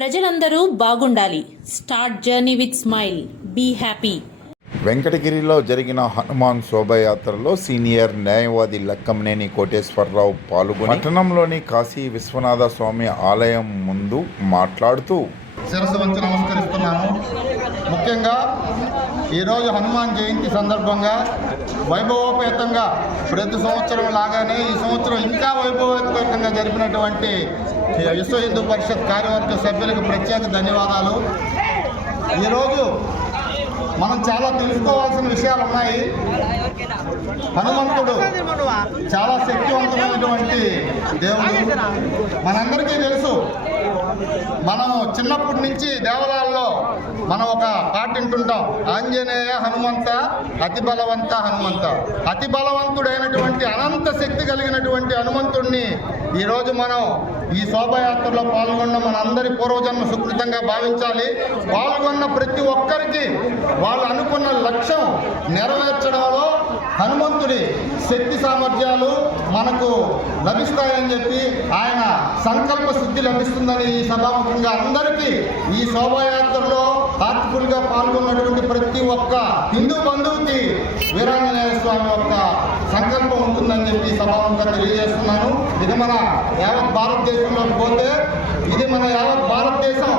ప్రజలందరూ బాగుండాలి. Start journey with smile. Be happy. వెంకటగిరిలో జరిగిన హనుమాన్ శోభయాత్రలో సీనియర్ న్యాయవాది లక్కమనేని కోటేశ్వరరావు పాల్గొని పట్టణంలోని కాశీ విశ్వనాథ స్వామి ఆలయం ముందు మాట్లాడుతూ శిరస్సు వంచి నమస్కరిస్తున్నాను. ముఖ్యంగా ఈరోజు హనుమాన్ జయంతి సందర్భంగా వైభవోపేతంగా ప్రతి సంవత్సరం లాగానే ఈ సంవత్సరం ఇంకా వైభవోపేతంగా జరిపినటువంటి విశ్వ హిందూ పరిషత్ కార్యవర్గ సభ్యులకు ప్రత్యేక ధన్యవాదాలు. ఈరోజు మనం చాలా తెలుసుకోవాల్సిన విషయాలు ఉన్నాయి. హనుమంతుడు చాలా శక్తివంతమైనటువంటి దేవుడు. మనందరికీ తెలుసు. మనం చిన్నప్పటి నుంచి దేవాలయాల్లో మనం ఒక పాట వింటుంటాం. ఆంజనేయ హనుమంత అతి బలవంత హనుమంత. అతి బలవంతుడైనటువంటి అనంత శక్తి కలిగినటువంటి హనుమంతుడిని ఈరోజు మనం ఈ శోభయాత్రలో పాల్గొన్న మనందరి పూర్వజన్మ సుకృతంగా భావించాలి. పాల్గొన్న ప్రతి ఒక్కరికి వాళ్ళు అనుకున్న లక్ష్యం నెరవేర్చడంలో హనుమంతుడి శక్తి సామర్థ్యాలు మనకు లభిస్తాయని చెప్పి ఆయన సంకల్ప సిద్ధి లభిస్తుందని ఈ సభాముఖంగా అందరికీ ఈ శోభాయాత్రలో హార్ట్ఫుల్గా పాల్గొన్నటువంటి ప్రతి ఒక్క హిందూ బంధువుకి వీరాంజనేయ స్వామి యొక్క సంకల్పం ఉంటుందని చెప్పి సభాముఖంగా తెలియజేస్తున్నాను. ఇది మన యావత్ భారతదేశంలోకి పోతే ఇది మన యావత్ భారతదేశం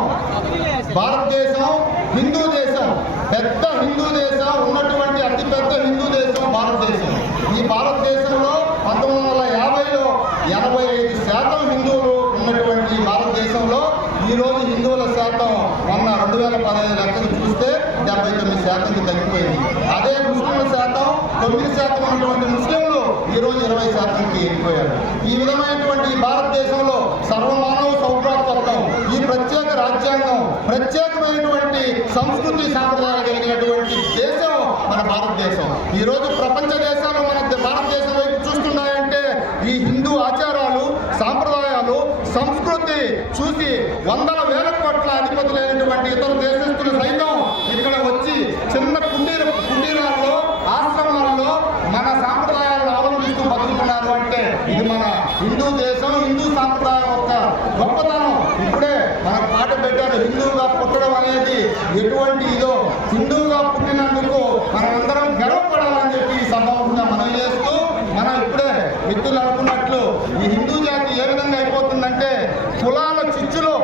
హిందూ దేశం, పెద్ద హిందూ దేశం, ఉన్నటువంటి అతిపెద్ద హిందూ దేశం భారతదేశం. ఈ భారతదేశంలో 1950లో 85% హిందువులు ఉన్నటువంటి భారతదేశంలో ఈరోజు హిందువుల శాతం 2015 లెక్కలు చూస్తే 79%కి తగ్గిపోయింది. అదే ముస్లింల శాతం 9% ఉన్నటువంటి ముస్లింలు ఈరోజు 20%కి వెళ్ళిపోయారు. ఈ విధమైనటువంటి భారతదేశంలో సర్వమానవ సౌభ్రాతత్వం, ఈ ప్రత్యేక రాజ్యాంగం, ప్రత్యేకమైనటువంటి సంస్కృతి సాంప్రదాయాలు కలిగినటువంటి దేశం మన భారతదేశం. ఈరోజు ప్రపంచ దేశాలు మన భారతదేశం వైపు చూస్తున్నాయంటే ఈ హిందూ ఆచారాలు, సాంప్రదాయాలు, సంస్కృతి చూసి వందల వేల కోట్ల అధిపతులైనటువంటి ఇతర దేశస్తులు సైతం ఇక్కడ వచ్చి చిన్న కుండీరాల్లో, ఆశ్రమాల్లో మన సాంప్రదాయాలను అవలంబిస్తూ బతుకుతున్నారు. అంటే ఇది మన హిందూ దేశం, హిందూ సాంప్రదాయం యొక్క గొప్పతనం. ఇప్పుడే మన పాట పెట్టారు, హిందువుగా పుట్టడం అనేది ఎటువంటి ఇదో. హిందువుగా పుట్టినందుకు మనమందరం గర్వపడాలని చెప్పి ఈ సభాముఖంగా మనం చేస్తూ, మనం ఇప్పుడే మిత్రులు అనుకున్నట్లు ఈ హిందూ జాతి ఏ విధంగా అయిపోతుందంటే కులాల చిచ్చులో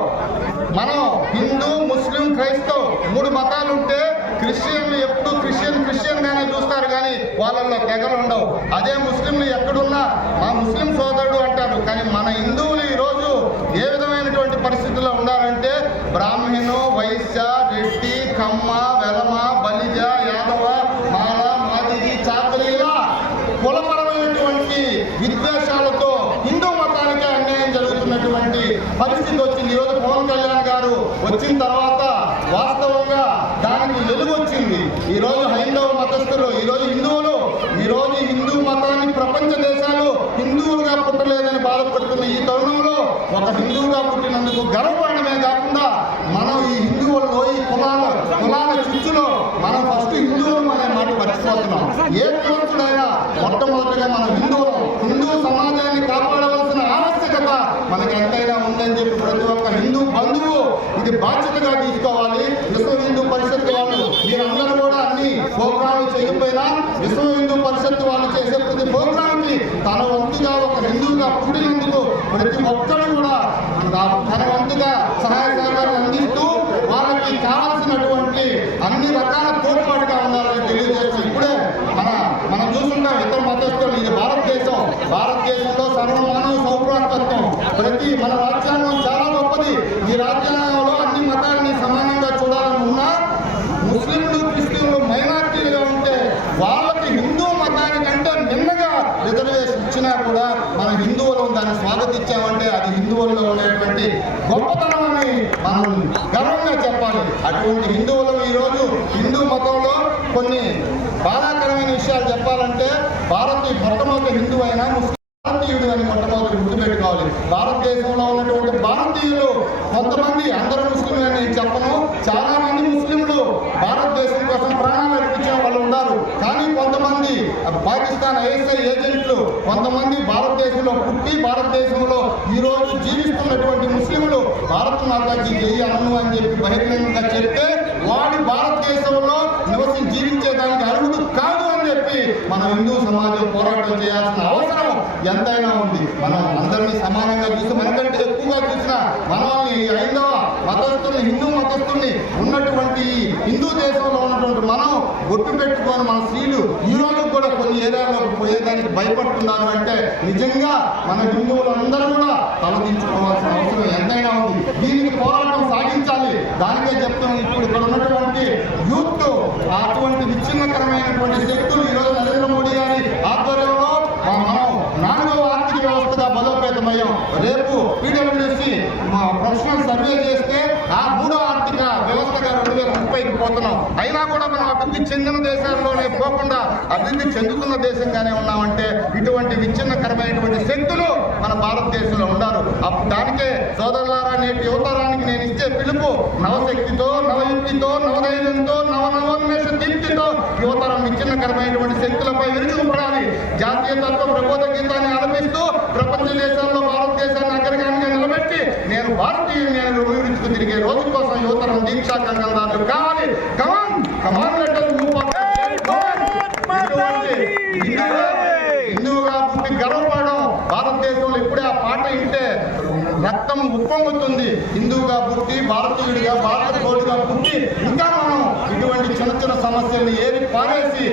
మనం హిందూ, ముస్లిం, క్రైస్తవ్ 3 మతాలు ఉంటే క్రిస్టియన్లు ఎప్పుడు క్రిస్టియన్గానే చూస్తారు, కానీ వాళ్ళల్లో తెగలు ఉండవు. అదే ముస్లింలు ఎక్కడున్నా మా ముస్లిం సోదరుడు అంటారు. కానీ మన హిందువులు ఈరోజు ఏ విధమైనటువంటి పరిస్థితుల్లో ఉండాలంటే బ్రాహ్మణు, వైశ్య, రెడ్డి, కమ్మ, వెలమ, బలిజ, యాదవ, మాల, మాదిరి, చాకలీల కులపరమైనటువంటి విద్వేషాలతో హిందూ మతానికే అన్యాయం జరుగుతున్నటువంటి పరిస్థితి వచ్చింది. ఈరోజు పవన్ కళ్యాణ్ గారు వచ్చిన తర్వాత వాస్తవంగా దానికి వెలుగు వచ్చింది. ఈరోజు హైందవ మతస్థులు, ఈరోజు హిందువులు, ఈరోజు హిందూ మతాన్ని ప్రపంచ దేశాలు హిందువులుగా పుట్టలేదని బాధపడుతున్న ఈ తరుణంలో ఒక హిందువుగా పుట్టినందుకు గర్వపడమే కాకుండా మనం ఈ హిందువులలో, ఈ కులాల చిచ్చులో మనం ఫస్ట్ హిందువులు అనే మాట మర్చిపోతున్నాం. ఏ కులస్తుడైనా మొట్టమొదటిగా మనం హిందూ సమాజాన్ని కాపాడవలసిన ఆవశ్యకత మనకి ఎంతైనా ఉందని చెప్పి ప్రతి ఒక్క హిందూ బంధువు ఇది బాధ్యతగా తీసుకోవాలి. విశ్వ హిందూ పరిషత్ వాళ్ళు మీరందరూ కూడా అన్ని ప్రోగ్రాములు చేయకపోయినా విశ్వ హిందూ పరిషత్ వాళ్ళు చేసే ప్రతి ప్రోగ్రాంకి తన వంతుగా ఒక హిందువుగా పుట్టినందుకు ప్రతి ఒక్కరు కూడా తన వంతుగా సహాయ సహకారాలు అందిస్తూ వాళ్ళకి కావాల్సినటువంటి అన్ని రకాల తోడ్పాటుగా ఉండాలని తెలియజేస్తూ ఇప్పుడే మనం చూస్తుంటాం ఇతర మతస్థులు. ఇది భారతదేశంలో సర్వమానవ సౌభ్రాతత్వం. మన రాజ్యాంగం చాలా గొప్పది. ఈ రాజ్యాంగంలో అన్ని మతాలని సమానంగా చూడాలని ఉన్నా ముస్లింలు, క్రిస్టియన్లు మైనార్టీలుగా ఉంటే వాళ్ళకి హిందూ మతానికంటే నిన్నగా రిజర్వేషన్ ఇచ్చినా కూడా మన హిందువులు దాన్ని స్వాగతించామంటే అది హిందువుల్లో ఉండేటువంటి గొప్పతనం అని మనం గర్వంగా చెప్పాలి. అటువంటి హిందువులు ఈరోజు హిందూ మతంలో కొన్ని బాధాకరమైన విషయాలు చెప్పాలంటే మొట్టమొదటి హిందూ అయినా భారతీయుడు అని మొట్టమొదటి గుర్తుపెట్టుకోవాలి. భారతదేశంలో ఉన్నటువంటి భారతీయులు కొంతమంది, అందరూ ముస్లింలు అని నేను చెప్పను, చాలా మంది ముస్లింలు భారతదేశం కోసం ప్రాణాలు అర్పించే వాళ్ళు ఉన్నారు. కానీ కొంతమంది పాకిస్తాన్ ఐఎస్ఐ ఏజెంట్లు, కొంతమంది భారతదేశంలో పుట్టి భారతదేశంలో ఈరోజు జీవిస్తున్నటువంటి ముస్లింలు భారత మాతాకి జై అను అని చెప్పి బహిరంగంగా చెప్తే వాడి భారతదేశంలో జీవించేదానికి అర్హుడు కాదు అని చెప్పి మన హిందూ సమాజం పోరాటం చేయాల్సిన అవసరం ఎంతైనా ఉంది. మనం అందరినీ సమానంగా చూసి మనకంటే ఎక్కువగా చూసిన మనల్ని హైందవ మతస్థుల్ని హిందూ మతస్థుల్ని ఉన్నటువంటి హిందూ దేశంలో ఉన్నటువంటి మనం ఒట్టు పెట్టుకొని మన స్త్రీలు ఈ రోజు కూడా కొన్ని ఏరియాలోకి పోయేదానికి భయపడుతున్నారు అంటే నిజంగా మన హిందువులందరూ కూడా తలదించుకోవాల్సిన అవసరం ఎంతైనా ఉంది. దీనికి పోరాటం సాగించాలి. దానికే చెప్తాను, ఇప్పుడు ఇక్కడ ఉన్నటువంటి యూత్ అటువంటి విచ్ఛిన్నకరమైనటువంటి శక్తులు ఈరోజు నరేంద్ర మోడీ గారి ఆధ్వర్యంలో మనం 4వ ఆర్థిక వ్యవస్థగా బలోపేతమయ్యాం. రేపు పీడబ్ల్యూసీ ప్రొఫెషనల్ సర్వే చేస్తే ఆ 3వ ఆర్థిక వ్యవస్థగా 2030కి పోతున్నాం. అయినా కూడా మనం అభివృద్ధి చెందిన దేశాల్లోనే పోకుండా అభివృద్ధి చెందుతున్న దేశంగానే ఉన్నామంటే ఇటువంటి విచ్ఛిన్నకరమైనటువంటి శక్తులు మన భారతదేశంలో ఉన్నారు. దానికే సోదరులారా, నేటి యువతరానికి నేను ఇచ్చే పిలుపు నవశక్తితో, నవయుక్తితో, నవధైర్యంతో, నవనవోన్మేష దీప్తితో యువతరం విచ్ఛిన్నకరమైనటువంటి శక్తులపై విరుచుకుపడాలి. జాతీయ తత్వ ప్రబోధ గీతాన్ని ఆలపిస్తూ ప్రపంచ దేశాల్లో భారతదేశాన్ని అగ్రగామిగా నిలబెట్టి నేను భారతీయుని నేను వివరించుకు తిరిగే రోజు కోసం యువతరం దీక్షా కంగందారులు కావాలి. కమాన్ కమాన్ లెటర్ హిందువుగా పుట్టి గర్వపడడం. భారతదేశంలో ఇప్పుడే ఆ పాట వింటే రక్తం ఉప్పొంగుతుంది. హిందువుగా పుట్టి, భారతీయుడిగా, భారత పౌరుడిగా పుట్టి ఇంకా మనం ఇటువంటి చిన్న చిన్న సమస్యల్ని ఏరి పారేసి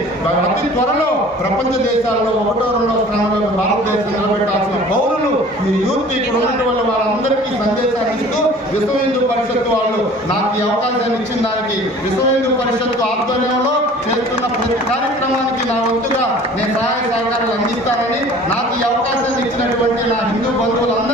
అతి త్వరలో ప్రపంచ దేశాల్లో 1వ 2వ స్థానంలో భారతదేశం నిలబెట్టాల్సిన పౌరులు ఈ యూత్ ఇక్కడ ఉన్నటువంటి వాళ్ళందరికీ సందేశాన్ని ఇస్తూ విశ్వ హిందూ పరిషత్ వాళ్ళు నాకు ఈ అవకాశాన్ని ఇచ్చిన దానికి, విశ్వ హిందూ పరిషత్ ఆధ్వర్యంలో చేస్తున్న ప్రతి కార్యక్రమానికి నా వంతుగా నేను సహాయ సహకారాలు అందిస్తానని, నాకు ఈ అవకాశాన్ని ఇచ్చినటువంటి నా హిందూ బంధువులందరూ